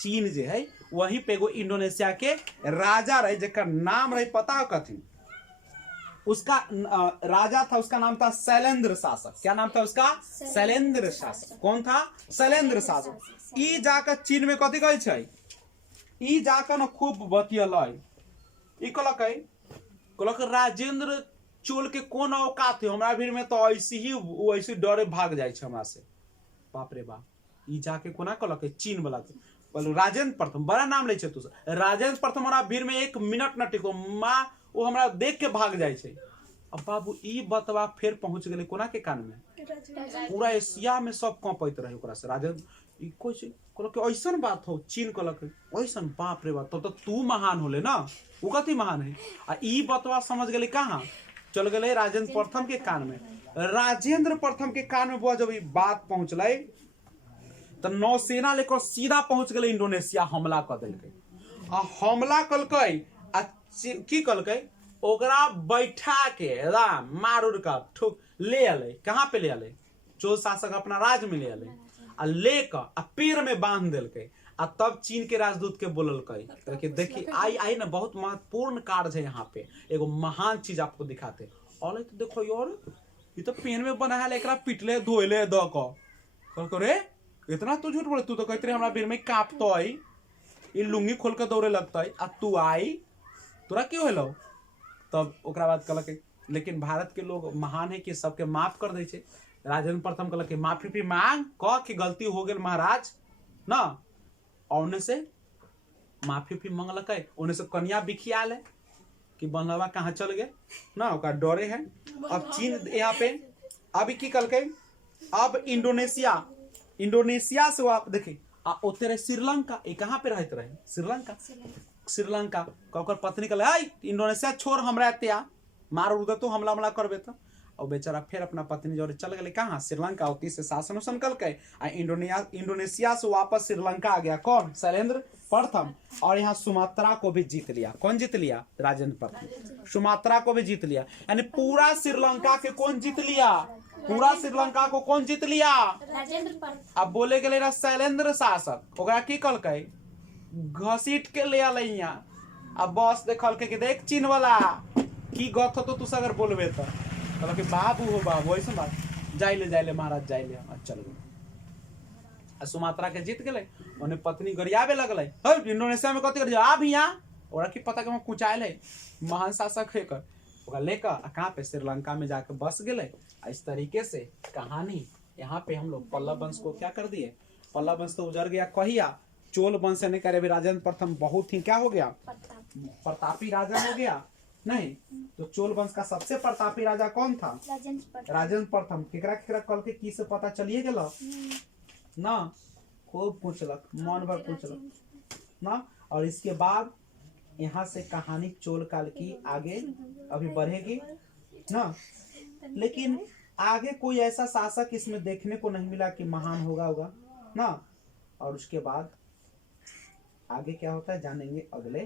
चीन जो है वहीं पे एगो इंडोनेशिया के राजा रहे जिसका नाम रहे पता कथी उसका राजा था उसका नाम था शैलेंद्र शासक क्या नाम था उसका शैलेंद्र शासक कौन था शैलेंद्र शासक ई जाकर चीन में कथी कहै छै ई जाकर न खूब बतियलै ई कहलक राजेंद्र चोल के कौन औकात है हमरा भीड़ में तो ऐसे डरे भाग जाए हमरा से बाप रे बाप ई जाके कोना कहलक चीन वाला के बोलो राजेंद्र प्रथम बड़ा नाम ले तू राजेंद्र प्रथम हमरा भीड़ में 1 मिनट न टिको माँ वो हमरा देख के भाग जाए छे अब बाबू ई बतवा फिर पहुंच गेले कोना के कान में पूरा एशिया में सब कांपैत रहे ओकरा से राजेंद्र ई कोई कहलक ऐसन बात हो चीन कहलक ऐसन बाप रे बाप तो तू महान होले ना वो कथी महान है आ ई बतवा समझ गेले कहाँ चल गए राजेंद्र प्रथम के कान में राजेंद्र प्रथम के कान में बुआ जब ये बात पहुंचल तो नौसेना लेकर सीधा पहुंच गए इंडोनेशिया हमला कर दिलकै आ हमला कलकै आ की कलकै ओकरा बैठा के मार उड़ का ठोक ले आले कहाँ पे ले आले चोल शासक अपना राज्य में ले आले आ लेकर आ पेड़ में बांध दिलकै आ तब चीन के राजदूत के बोललकै कि देखिए आई ना बहुत महत्वपूर्ण कार्य है यहाँ पे एगो महान चीज आपको दिखाते और तो देखो यार ये तो पेन में बना है एकरा पिटले धोइले द कहलको रे इतना तू झूठ बोले तू तो कहते हमरा बेर में कांपतो आई ये लुंगी खोल के दौड़े लगता है आ तू आई तोरा क्यों होलो तब ओकरा बाद कहलक लेकिन भारत के लोग महान है कि सबके माफ कर दे छे राजेंद्र प्रथम कहलक माफी भी मांग कह कि गलती हो गेल महाराज ना औने से माफी भी मांगलक ओने से कन्या बिखिया ले कि बनलवा कहाँ चल गए ना ओकरा डरे है अब चीन यहाँ पे अब की कल अब इंडोनेशिया से आप देखिए ओते रहे श्रीलंका। ये कहाँ पे रहते रहे? श्रीलंका। श्रीलंका का ओकर पत्नी कहले इंडोनेशिया छोड़ हमरा एतिया मार उड़ तो हमला करबे तो। और बेचारा फिर अपना पत्नी जोड़े चल गए कहाँ? श्रीलंका। ओती से शासन उसन कल के इंडोनेशिया से वापस श्रीलंका आ गया। कौन? शैलेंद्र प्रथम। और यहाँ सुमात्रा को भी जीत लिया। कौन जीत लिया? राजेंद्र प्रथम। सुमात्रा को भी जीत लिया, यानी पूरा श्रीलंका के कौन जीत लिया? पूरा श्रीलंका को कौन जीत लिया? राजेंद्र प्रथम। अब बोले के लिए शैलेंद्र शासक ओकरा की कल के घसीट के ले आल यहाँ। अब बस देखल के देख चीन वाला की गथ तो तू अगर बोलबे तो कि बाबू हो बाबू ऐसा बात जाइले महाराज जाइले चल गए। सुमात्रा के जीत गए। उन्हें पत्नी गरियाबे लगल इंडोनेशिया में कथी कर आ भी यहाँ ओरा की पता के कुचायल है महान शासक है कर ओकरा लेकर कहाँ पे श्रीलंका में जाके बस गए। इस तरीके से कहानी यहाँ पे हम लोग पल्लव वंश को क्या कर दिए? पल्लव वंश तो उजड़ गया कहिया? चोल वंश ने करे राजेंद्र प्रथम बहुत ही क्या हो गया? प्रतापी राजा हो गया। नहीं तो चोल वंश का सबसे प्रतापी राजा कौन था? राजेंद्र प्रथम। केकरा केकरा कल के की से पता चलिए गेल ना? खूब पूछलक, मन भर पूछलक ना। और इसके बाद यहाँ से कहानी चोल काल की आगे अभी बढ़ेगी ना। लेकिन आगे कोई ऐसा शासक इसमें देखने को नहीं मिला कि महान होगा ना। और उसके बाद आगे क्या होता है जानेंगे अगले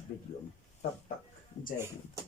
वीडियो में। तब तक जय हिंद।